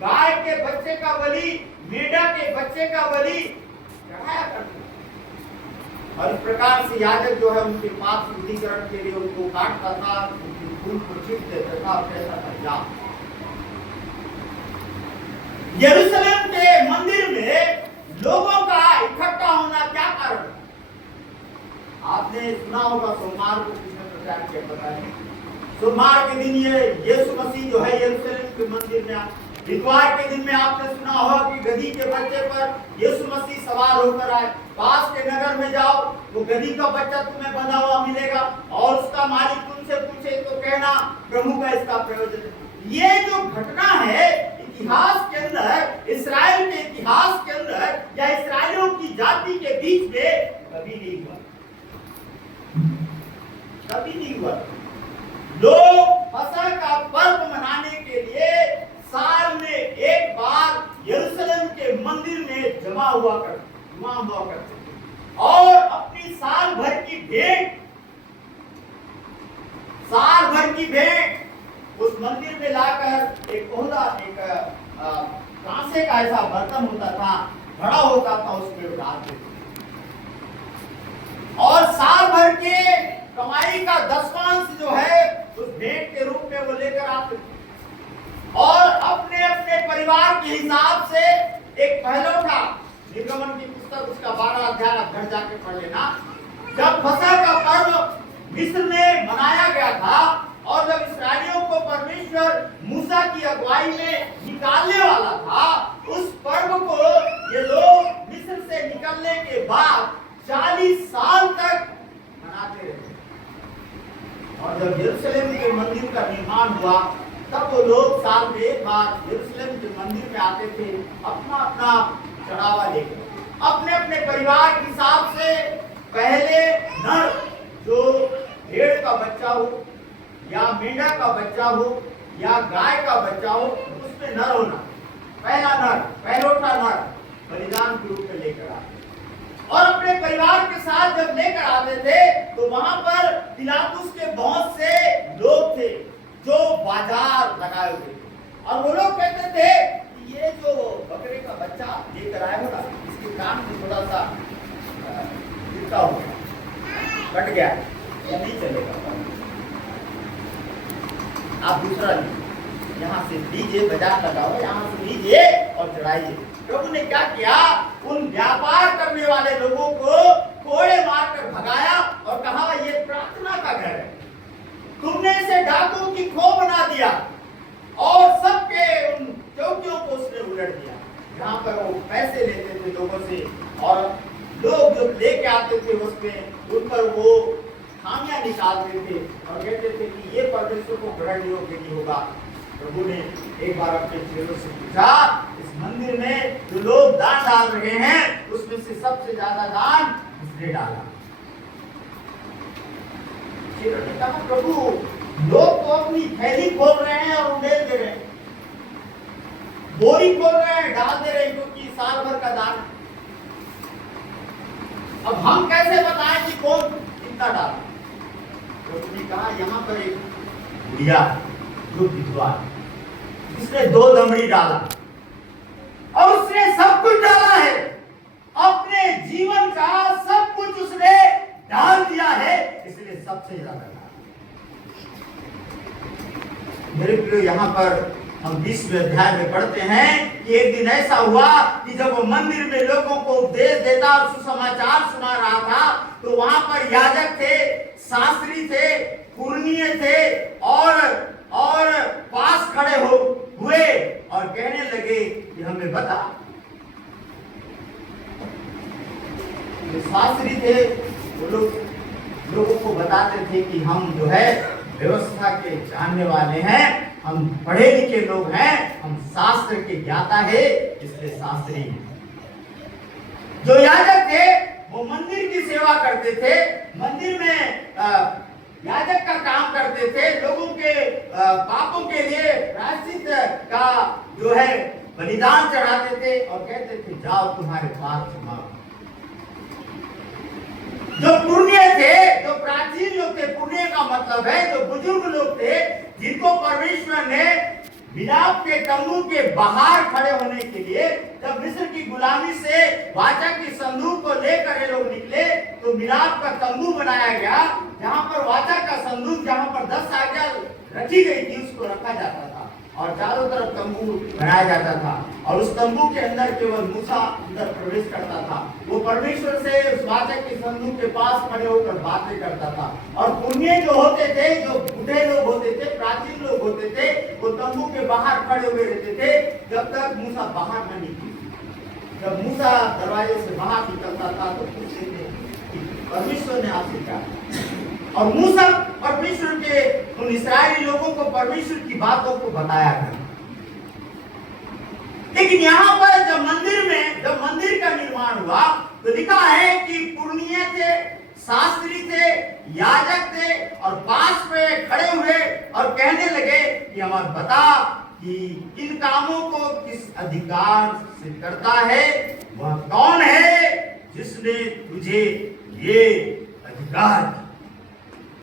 गाय के बच्चे का बलि, मेढ़ा के बच्चे का बलि चढ़ाया करते थे। और इस प्रकार से याजक जो है उनके पाप शुद्धिकरण के लिए उनको काटता था, उनकी खून को छींट देता था, कैसा था जा। यरूशलेम के मंदिर में लोगों का इकट्ठा होना क्या कारण? आपने सुना होगा सोमवार को किसने प्रचार किया, पता नहीं। सोमवार के दिन ये यीशु मसीह जो है यरूशलेम के मंदिर में, इतवार के दिन में आपने सुना होगा कि गधी के बच्चे पर यीशु मसीह सवार होकर आए। पास के नगर में जाओ, वो गधी का बच्चा तुम्हें बंधा हुआ मिलेगा और उसका मालिक तुमसे पूछे तो कहना प्रभु का इसका प्रयोजन है। ये जो घटना है इतिहास के अंदर, इस्राएल के इतिहास के अंदर या इस्राएलियों की जाति के बीच में कभी नहीं हुआ, कभी नहीं हुआ। लोग फसह का पर्व मनाने के लिए साल में एक बार यरूशलेम के मंदिर में जमा हुआ करते थे और अपनी साल भर की भेंट उस मंदिर में लाकर एक ओहदा, एक कांसे का ऐसा बर्तन होता था, बड़ा होता था, उसमें डालते थे और साल भर के कमाई का 10वांश जो है उस भेंट के रूप में वो लेकर आते थे और अपने अपने परिवार के हिसाब से एक पहलौठा, निर्गमन की पुस्तक उसका 12 अध्याय आप घर जाके पढ़ लेना। जब फसह का पर्व मिस्र में मनाया गया था और जब इस्राएलियों को परमेश्वर मूसा की अगुवाई में निकालने वाला था, उस पर्व को ये लोग मिस्र से निकलने के बाद 40 साल तक मनाते रहे। और जब यरूशलेम के मंदिर का निर्माण हुआ तब वो लोग साल में एक बार यरूशलेम के मंदिर में आते थे, अपना अपना चढ़ावा लेकर अपने अपने परिवार के हिसाब से। पहले नर जो भेड़ का बच्चा हो या मेंढा का बच्चा हो या गाय का बच्चा हो, उसमें नर होना, पहला नर, पहलोठा नर बलिदान के रूप में लेकर आते और अपने परिवार के साथ जब लेकर आते थे तो वहां पर पिलातुस के बहुत से लोग थे जो बाजार लगाए हुए थे और वो लोग कहते थे कि ये जो बकरे का बच्चा लेकर आए हो ना, इसके कान में थोड़ा सा गिरता हुआ कट गया, ये नहीं चलेगा, आप दूसरा लीजिए, यहाँ से लीजिए, बाजार लगाओ, यहाँ से लीजिए और चढ़ाइए। प्रभु ने क्या किया, उन व्यापार करने वाले लोगों को कोड़े मारकर भगाया और कहा ये प्रार्थना का घर है, तुमने इसे डाकुओं की खो बना दिया और सबके उन चौकियों को उसने उलट दिया जहां पर वो पैसे लेते थे लोगों से और लोग जो लेके आते थे उसमें उन पर वो खामियां निकालते थे और कहते थे कि ये परमेश्वर को ग्रहण योग्य नहीं होगा। प्रभु ने एक बार अपने चेलों से पूछा, इस मंदिर में जो लोग दान डाल रहे हैं उसमें से सबसे ज्यादा दान किसने डाला? चेलों ने कहा, प्रभु लोग तो अपनी थैली खोल रहे हैं और उंडेल दे रहे हैं, बोरी खोल रहे हैं, डाल दे रहे हैं, क्योंकि साल भर का दान। अब हम कैसे बताएं कि कौन कितना डाला? प्रभु ने कहा, यहाँ पर एक बुढ़िया जो विधवा जिसने 2 दमड़ी डाला और उसने सब कुछ डाला है, अपने जीवन का सब कुछ उसने डाल दिया है, इसलिए सबसे ज्यादा डाला। मेरे प्रिय, यहाँ पर हम 20वें अध्याय में पढ़ते हैं कि एक दिन ऐसा हुआ कि जब वो मंदिर में लोगों को उपदेश देता और सुसमाचार सुना रहा था तो वहां पर याजक थे, शास्त्री थे, कुरनीय थे और पास खड़े हुए और कहने लगे कि हमें बता। शास्त्री थे वो लोगों को बताते थे कि हम जो है व्यवस्था के जानने वाले हैं, हम पढ़े लिखे लोग हैं, हम शास्त्र के ज्ञाता है, इसलिए शास्त्री हैं। जो याजक थे वो मंदिर की सेवा करते थे, मंदिर में याजक का काम करते थे, लोगों के पापों के लिए प्रायश्चित का जो है बलिदान चढ़ाते थे और कहते थे जाओ तुम्हारे पाप क्षमा। जो पुण्य थे, जो प्राचीन लोग थे, पुण्य का मतलब है जो बुजुर्ग लोग थे जिनको परमेश्वर ने मिलाप के तंबू के बाहर खड़े होने के लिए जब मिस्र की गुलामी से वाचा की संदूक को लेकर ये लोग निकले तो मिलाप का तंबू बनाया गया, जहां पर वाचा का संदूक, जहां पर 10 आज्ञा रखी गई थी, उसको रखा जाता था और चारों तरफ तंबू बनाया जाता था और उस तंबू के अंदर केवल मूसा अंदर प्रवेश करता था। वो परमेश्वर से उस वाचा के संदूक के पास खड़े होकर बातें करता था और पुण्य जो होते थे, जो बूढ़े लोग होते थे, प्राचीन लोग होते थे, वो तंबू के बाहर खड़े हुए रहते थे जब तक मूसा बाहर न निकले। जब मूसा दरवाजे से बाहर निकलता था तो पूछते थे कि परमेश्वर ने आपसे क्या कहा, और मूसा परमेश्वर के उन इस्राएली लोगों को परमेश्वर की बातों को बताया था। लेकिन यहाँ पर जब मंदिर का निर्माण हुआ तो लिखा है कि पुरनिये थे, शास्त्री थे, याजक थे और पास पे खड़े हुए और कहने लगे कि हमें बता कि इन कामों को किस अधिकार से करता है, वह कौन है जिसने तुझे ये अधिकार